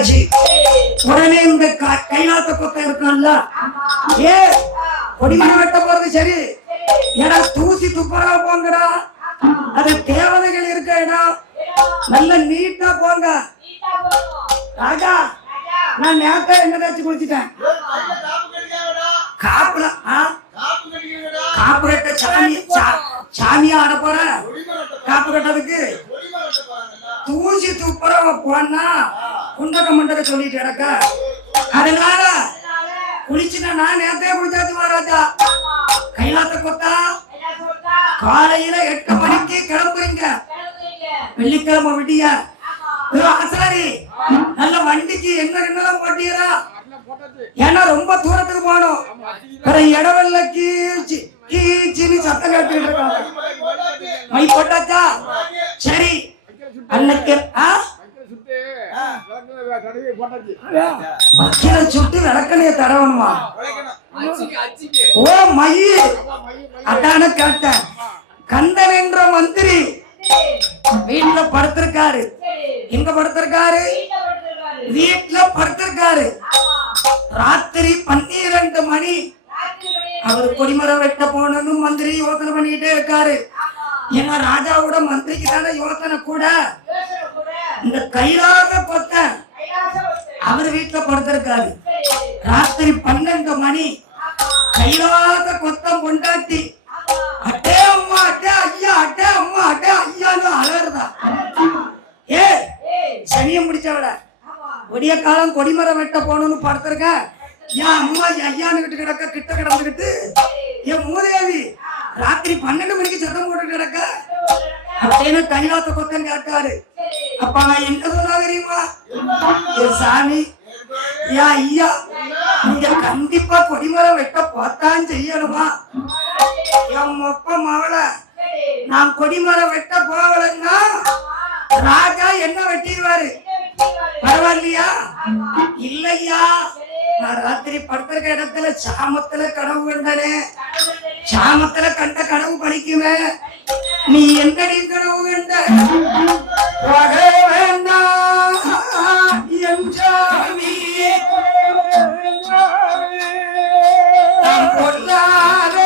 வந்தாச்சு உடனே இந்த க- கைலாத்த கொத்தம் இருக்கான்ல. ஏ கொடிமரம் வெட்ட போறது சரி. ஏடா தூசி துப்புரா போங்கடா. அது தேவதைகள் இருக்க இடம். நல்ல நீட்டா போங்க. ராஜா நான் நேரத்தை என்ன தேய்ச்சி குளிச்சிட்டேன் காப்புல ஆ? காப்பு கட்ட சாமி சாமியா ஆட போற. காப்பு கட்டதுக்கு தூசி துப்புரவ போனா குண்டக்க மண்டக்க சொல்லிட்டு கிடக்க. அதனால குளிச்சுனா நான் நேத்தே குளிச்சாச்சு மகாராஜா. கைலாத்த கொத்தா காலையில எட்டு மணிக்கு கிளம்புறீங்க. வெள்ளிக்கிழமை விடிய. ஆசாரி நல்ல வண்டிக்கு என்ன என்னெல்லாம் போட்டீரா? ஏன்னா ரொம்ப தூரத்துக்கு போனோம் வேற இடவெல்ல கீழ்ச்சி கீழ்ச்சின்னு சத்தம் கேட்டுட்டு இருக்காங்க மை போட்டாச்சா? சரி. அன்னைக்கு ஆ? வக்கீல சுட்டு விளக்கணைய தடவணுமா ஓ மையி. அதான கேட்டேன். கந்தன் என்ற மந்திரி வீட்டுல படுத்திருக்காரு. எங்க படுத்திருக்காரு? வீட்டுல படுத்திருக்காரு. ராத்திரி பன்னிரண்டு மணி. அவர் கொடிமரம் வெட்ட போனதும் மந்திரி யோசனை பண்ணிக்கிட்டே இருக்காரு. ஏன்னா ராஜாவோட மந்திரிக்கு தானே யோசனை கூட. இந்த கைலாச கொத்த அவர் வீட்டுல படுத்திருக்காரு. ராத்திரி பன்னெண்டு மணி. கைலாச கொத்தம் கொண்டாட்டி அட்டே அம்மா அட்டே ஐயா அட்டே அம்மா அட்டே ஐயான்னு அழகுதா ஏ சனியம் முடிச்சவட விடிய காலம் கொடிமரம் வெட்ட போகணும்னு பார்த்துருக்க என் அம்மா ஐயான்னு கிடக்க கிட்ட கிடந்துக்கிட்டு என் மூதேவி ராத்திரி பன்னெண்டு மணிக்கு சத்தம் போட்டு கிடக்க. அப்படின்னு கைலாத்த கொத்தன் கேட்டாரு அப்ப நான் என்ன சொன்னா தெரியுமா? என் சாமி என் ஐயா நீங்க கண்டிப்பா கொடிமரம் வெட்ட பார்த்தான் செய்யணுமா? என் மொப்ப மவள நான் கொடிமரம் வெட்ட போகலன்னா ராஜா என்ன வெட்டிடுவாரு? பரவாயில்லையா? இல்லையா? நான் ராத்திரி படுத்திருக்க இடத்துல சாமத்துல கனவு கண்டனே. சாமத்துல கண்ட கனவு பலிக்குமே நீ என்னடி கனவு கண்ட? வேண்டாம் என் பொல்லாத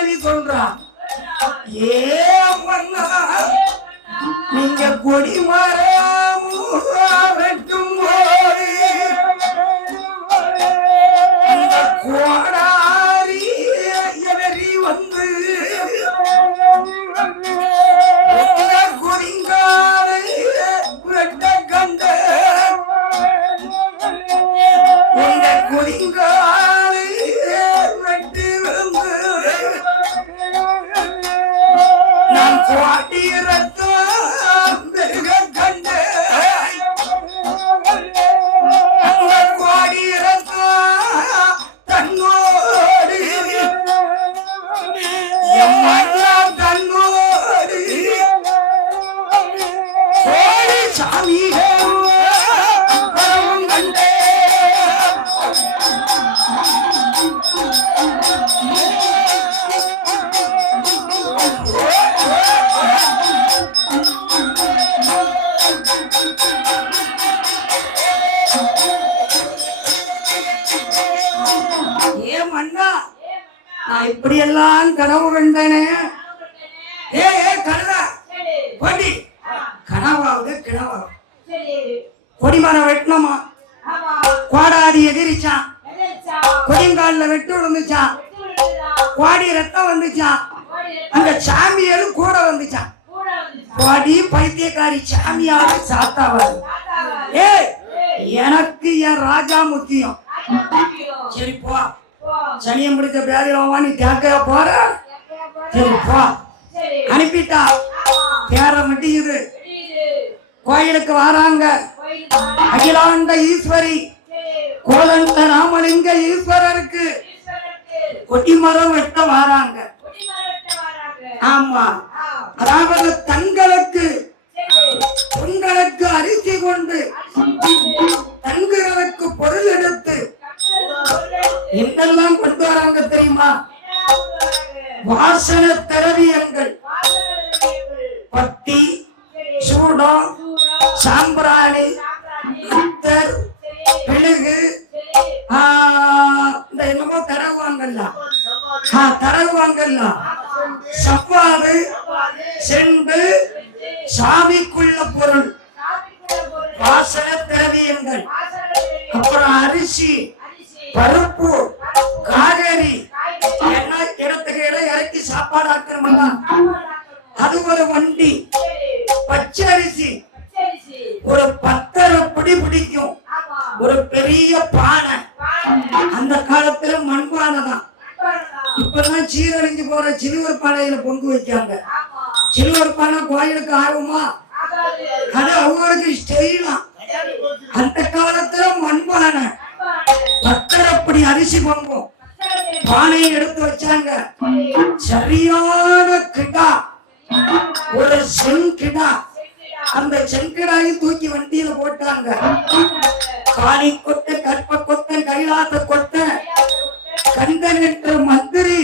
கொத்த மனைவி சொல்றா ஏ மன்னா நீங்க கொடி மரம் சாமியாரு சாத்தாவாரு. ஏய் எனக்கு என் ராஜா முக்கியம். சரி போ. சனியம் பிடிச்ச பேதிரவா நீ கேட்க போற? சரி போ. அனுப்பிட்டா. பேர மட்டிக்குது கோயிலுக்கு வராங்க. அகிலாண்ட ஈஸ்வரி. கோலந்த ராமலிங்க ஈஸ்வரருக்கு கொடிமரம் வெட்ட வராங்க. ஆமா. அதாவது தங்களுக்கு உங்களுக்கு அரிசி கொண்டு தங்குறதுக்கு பொருள் எடுத்து என்னெல்லாம் கொண்டு வராங்க தெரியுமா? வாசன திரவியங்கள் பத்தி சூடம் சாம்பிராணி அத்தர் பிழுகு இந்த என்னமோ தரவாங்கல்ல தரவாங்கல்ல சவ்வாது செண்டு சாமிக்குள்ள பொருள். வாசன திரவியங்கள் அப்புறம் அரிசி. பருப்பு யானையை எடுத்து வச்சாங்க. சரியான கிடா. ஒரு செங்கிடா அந்த செங்கிடாயை தூக்கி வண்டியில போட்டாங்க. காளி கொத்த கற்ப கொத்த கைலாச கொத்த கந்தன் என்ற மந்திரி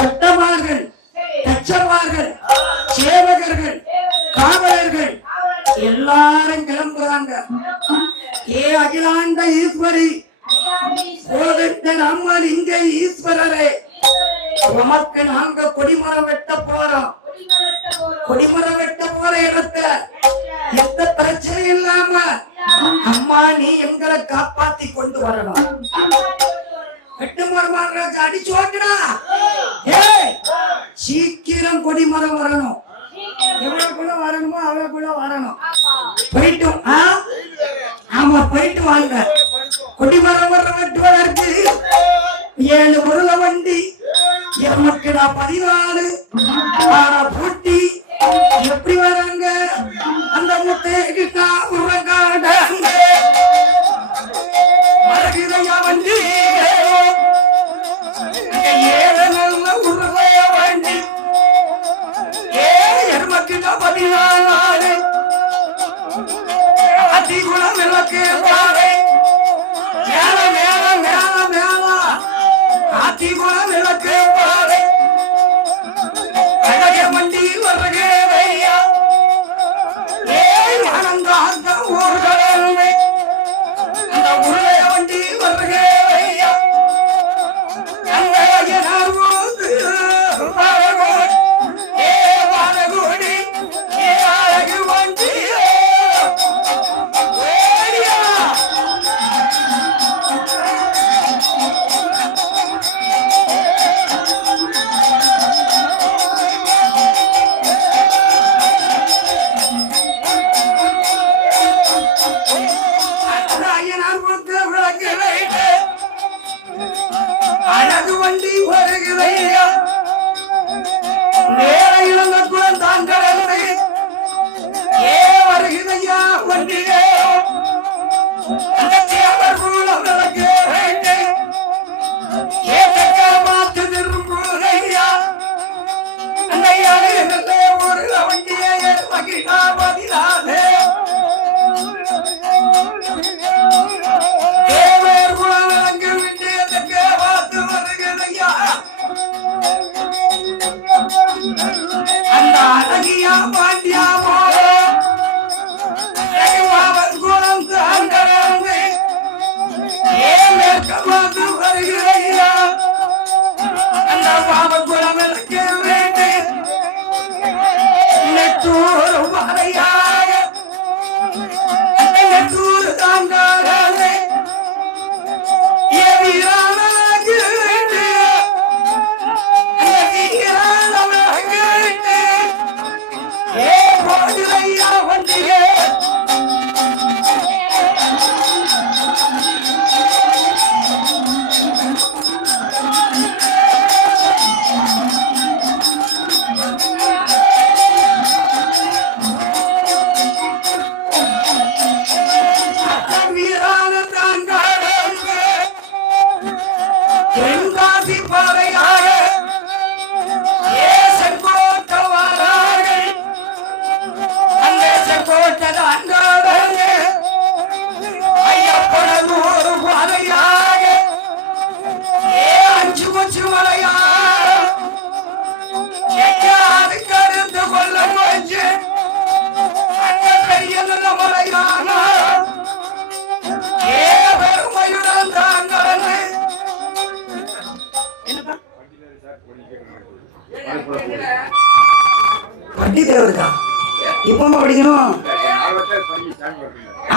சட்டமார்கள் தச்சமார்கள் சேவகர்கள் காவலர்கள் எல்லாரும் கிளம்புறாங்க. ஏ அகிலாண்ட ஈஸ்வரி கோதண்டன் இங்கே ஈஸ்வரரே. உமக்கு நாங்க கொடிமரம் வெட்ட போறோம். கொடிமரம் வெட்ட போற இடத்துல எந்த பிரச்சனை இல்லாம அம்மா நீ எங்களை காப்பாத்தி கொண்டு வரணும். வெட்டு மரமாக அடிச்சு ஓட்டுடா ஏ சீக்கிரம் கொடிமரம் வரணும். எவ்வளவுக்குள்ள வரணுமோ அவ்வளவுக்குள்ள வரணும். போயிட்டு ஆமா போயிட்டு வாங்க. குடிமரம் வர வெட்டுவதற்கு ஏழு உருள வண்டி எமக்கு நான் பதினாலு ஆனா பூட்டி எப்படி வராங்க? அந்த முட்டைக்கு பாதி பாறை எப்பமா படிக்கணும்.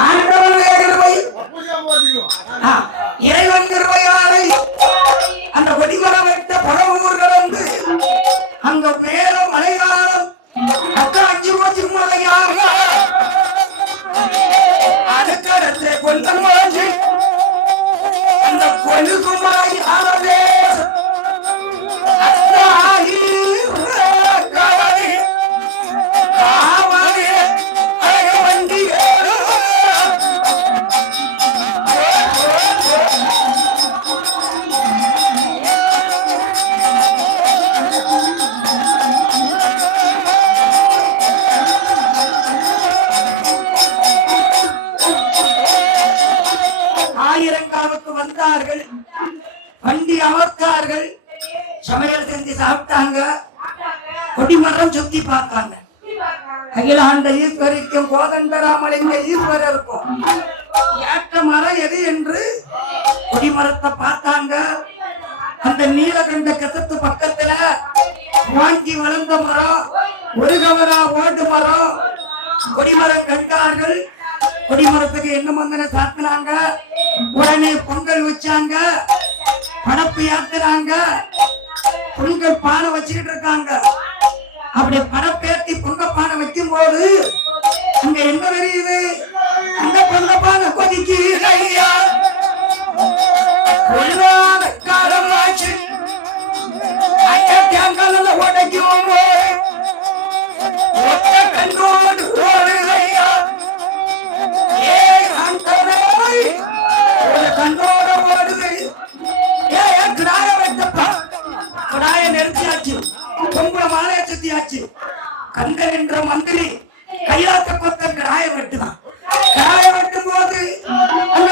ஆண்டவன் கிருபை ஆ, இறைவன் கிருபையாலே அந்த கொடிமரம் வைத்த பழவூர்கள் வந்து அங்க மேலும் மழைக்காலம் அக்க அஞ்சு போச்சு மழையாக அதுக்கடுத்து கொஞ்சம் அந்த கொழுகுமலை சாப்பிட்டாங்க. கொடிமரம் சுத்தி பார்த்தாங்க. அகிலாண்ட ஈஸ்வரிக்கும் கோதண்டராமலிங்க ஈஸ்வரருக்கும் ஏற்ற மரம் எது என்று கொடிமரத்தை பார்த்தாங்க. அந்த நீலகண்ட கசத்து பக்கத்துல வாங்கி வளர்ந்த மரம் ஒரு கவரா ஓட்டு மரம். கொடிமரம் கண்டார்கள். கொடிமரத்துக்கு என்ன மந்தன சாத்தினாங்க? உடனே பொங்கல் வச்சாங்க. படப்பு ஏத்துறாங்க பொங்கல் பானை வச்சுக்கிட்டு இருக்காங்க. அப்படி படப்பேத்தி பொங்க பானை வைக்கும் போது அங்க என்ன தெரியுது? அந்த பொங்க பானை கொதிக்கு ஐயா பொழுதான காலமாச்சு ஐயா தேங்கால உடைக்கும்? போது ஒத்த கண்ணோடு ஓடுதையா ஏய் ஆண்டவனே, ஓடுது. கடாய நெருத்தியாச்சு பொங்குல மாலைய சுத்தியாச்சு. கந்தர் என்ற மந்திரி கையாத்த கொத்த கடாய வெட்டுதான். கடாய வெட்டும் போது அந்த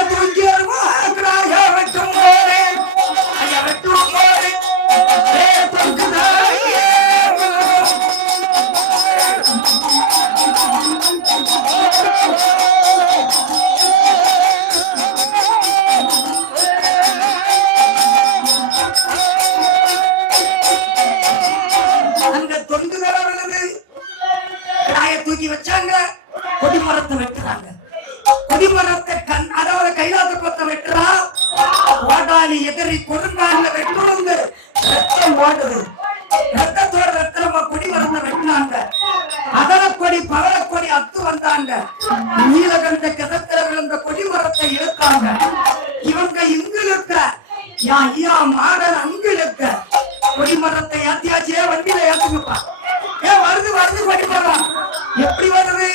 ஓடாலி கொடுங்கால ரத்தம் ஓடுது ரத்தத்தோட ரத்தமா கொடிமரத்தை வெட்டினாங்க. அதன கொடி கொடி அத்து வந்தாங்க. நீலகண்ட கிதத்துல விழுந்த கொடிமரத்தை இழுத்தாங்க. இவங்க இங்கு இருக்க ஐயா மாடல் அங்கு இருக்க கொடிமரத்தை ஏத்தியாச்சே. வண்டியில ஏத்துங்கப்பா. ஏ வருது வருது கொடிமரம் எப்படி வருது?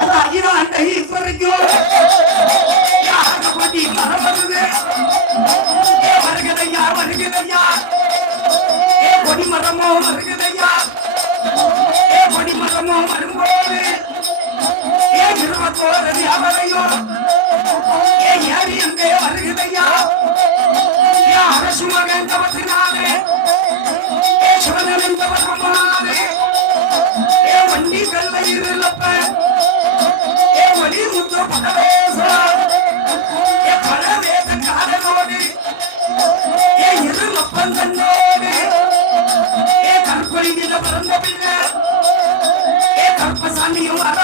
அந்த ஐயா அந்த ஈஸ்வரிக்கும் கொடி மரம் ஏ வருகிறதையா வருகிறதையா? ஏ கொடிமரமோ வருகிறதையா? ஏ கொடிமரமோ வரும்போது? ஏ இருபத்தோரு அவரையோ ஏ ஏறி அங்கே வருகிறதையா? ஏ அரசு மகன் தவத்தினாலே ஏ ஏ வண்டி கல்லை இருளப்ப ஏ வழி முத்து படவேச இருளப்பன் தன்னோடு பிறந்த பின்னர் கற்பசாமியும் வர.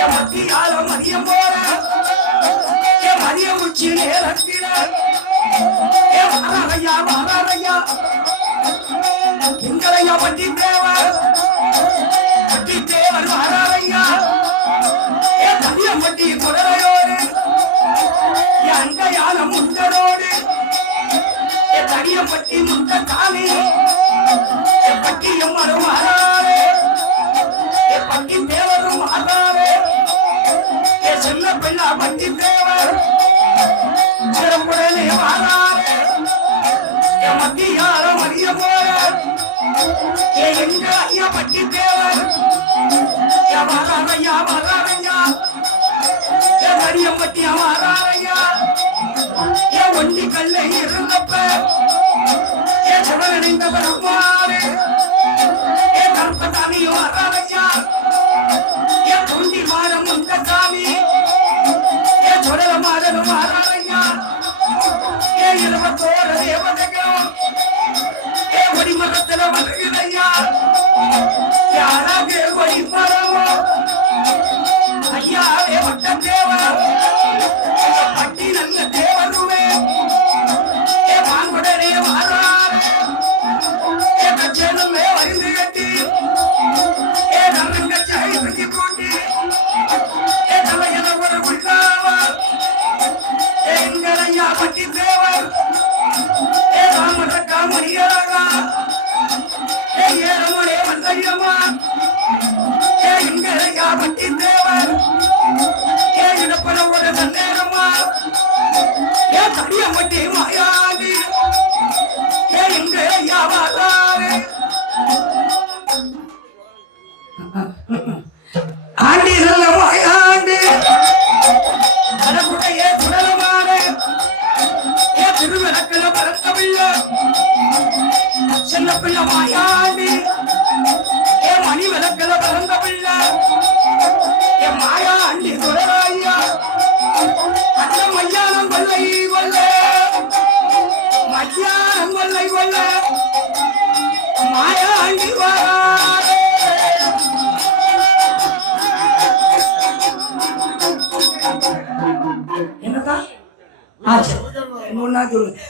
என் மத்தியால மதியம் போற என் மதிய உச்சி நேரத்தில. என் மகாரையா மகாரையா. எங்களையா பட்டி தேவர் பட்டி தேவர் மகாரையா. என் மதியம் பட்டி குடலையோடு என் அண்டையான முந்தனோடு என் காலி என் பட்டி எங்களையா பட்டி தேவர்? வராறையா வராறையா என் மரியம் பட்டி வராறையா என் ஒண்டி கல்ல మధ్యలో బతికినయ్యా. యారా దేవుడి పరమో Alhamdulillah.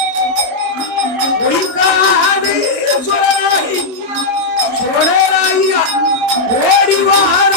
ஓடி வார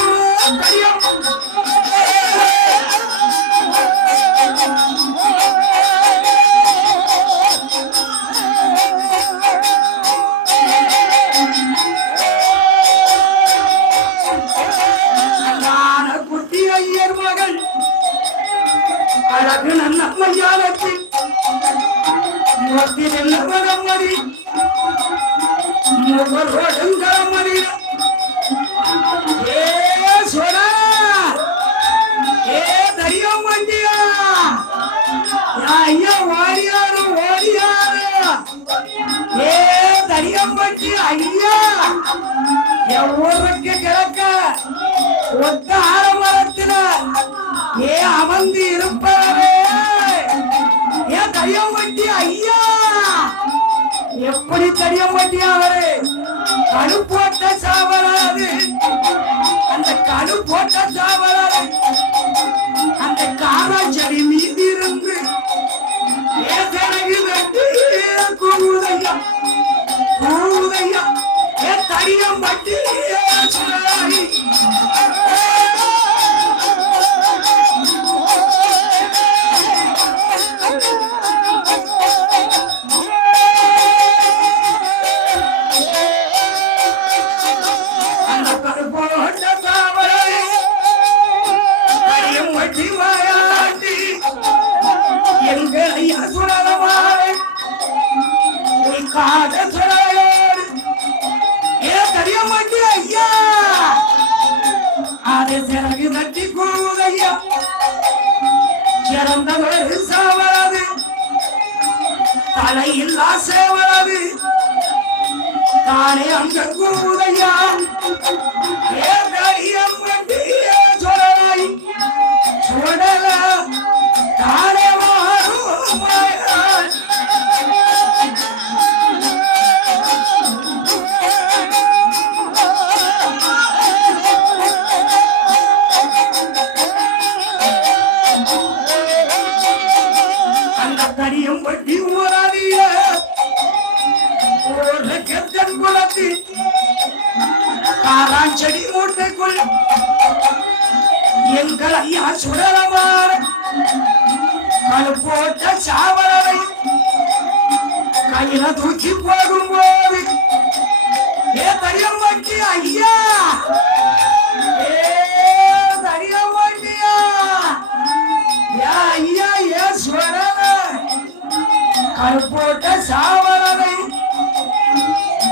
அது போட்ட சாவரனை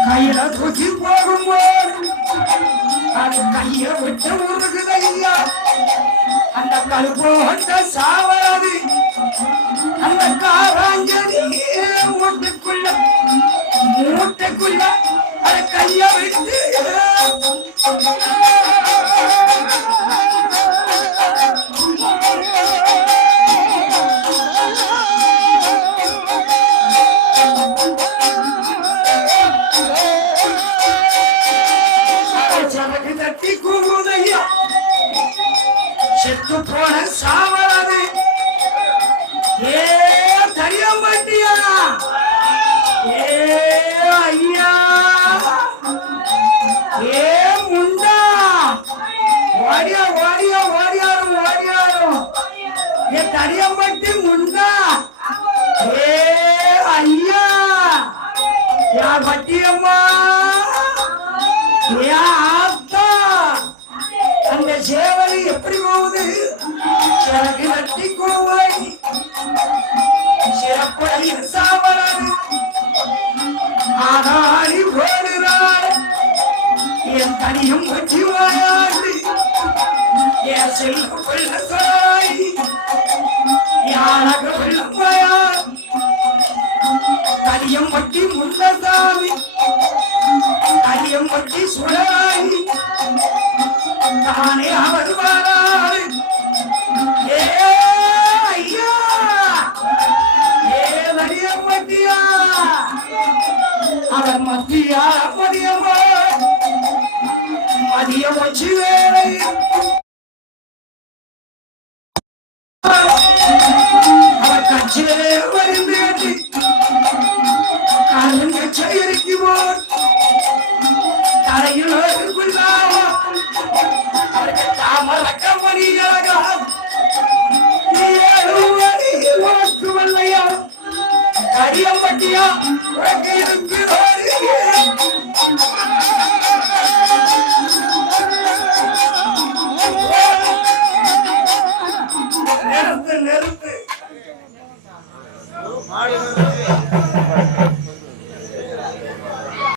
கையில தூக்கி போடும்போது அது கைய விட்டு உருகுது ஐயா அந்த கழுப்போட்ட சாவரது அந்த காராஞ்சலி மூட்டுக்குள்ள மூட்டுக்குள்ள அது கைய விட்டு கரியம்பட்டி முண்டா. ஏ ஐயா. யார் பட்டியம்மா? யா ஆத்தா. அந்த சேவலி எப்படி போகுது? எனக்கு கட்டி கோவாய் சிறப்படி சாவலாது ஆனாடி ஓடுறாள் என் தனியும் பற்றி வாழாது என் செல்வ பிள்ளை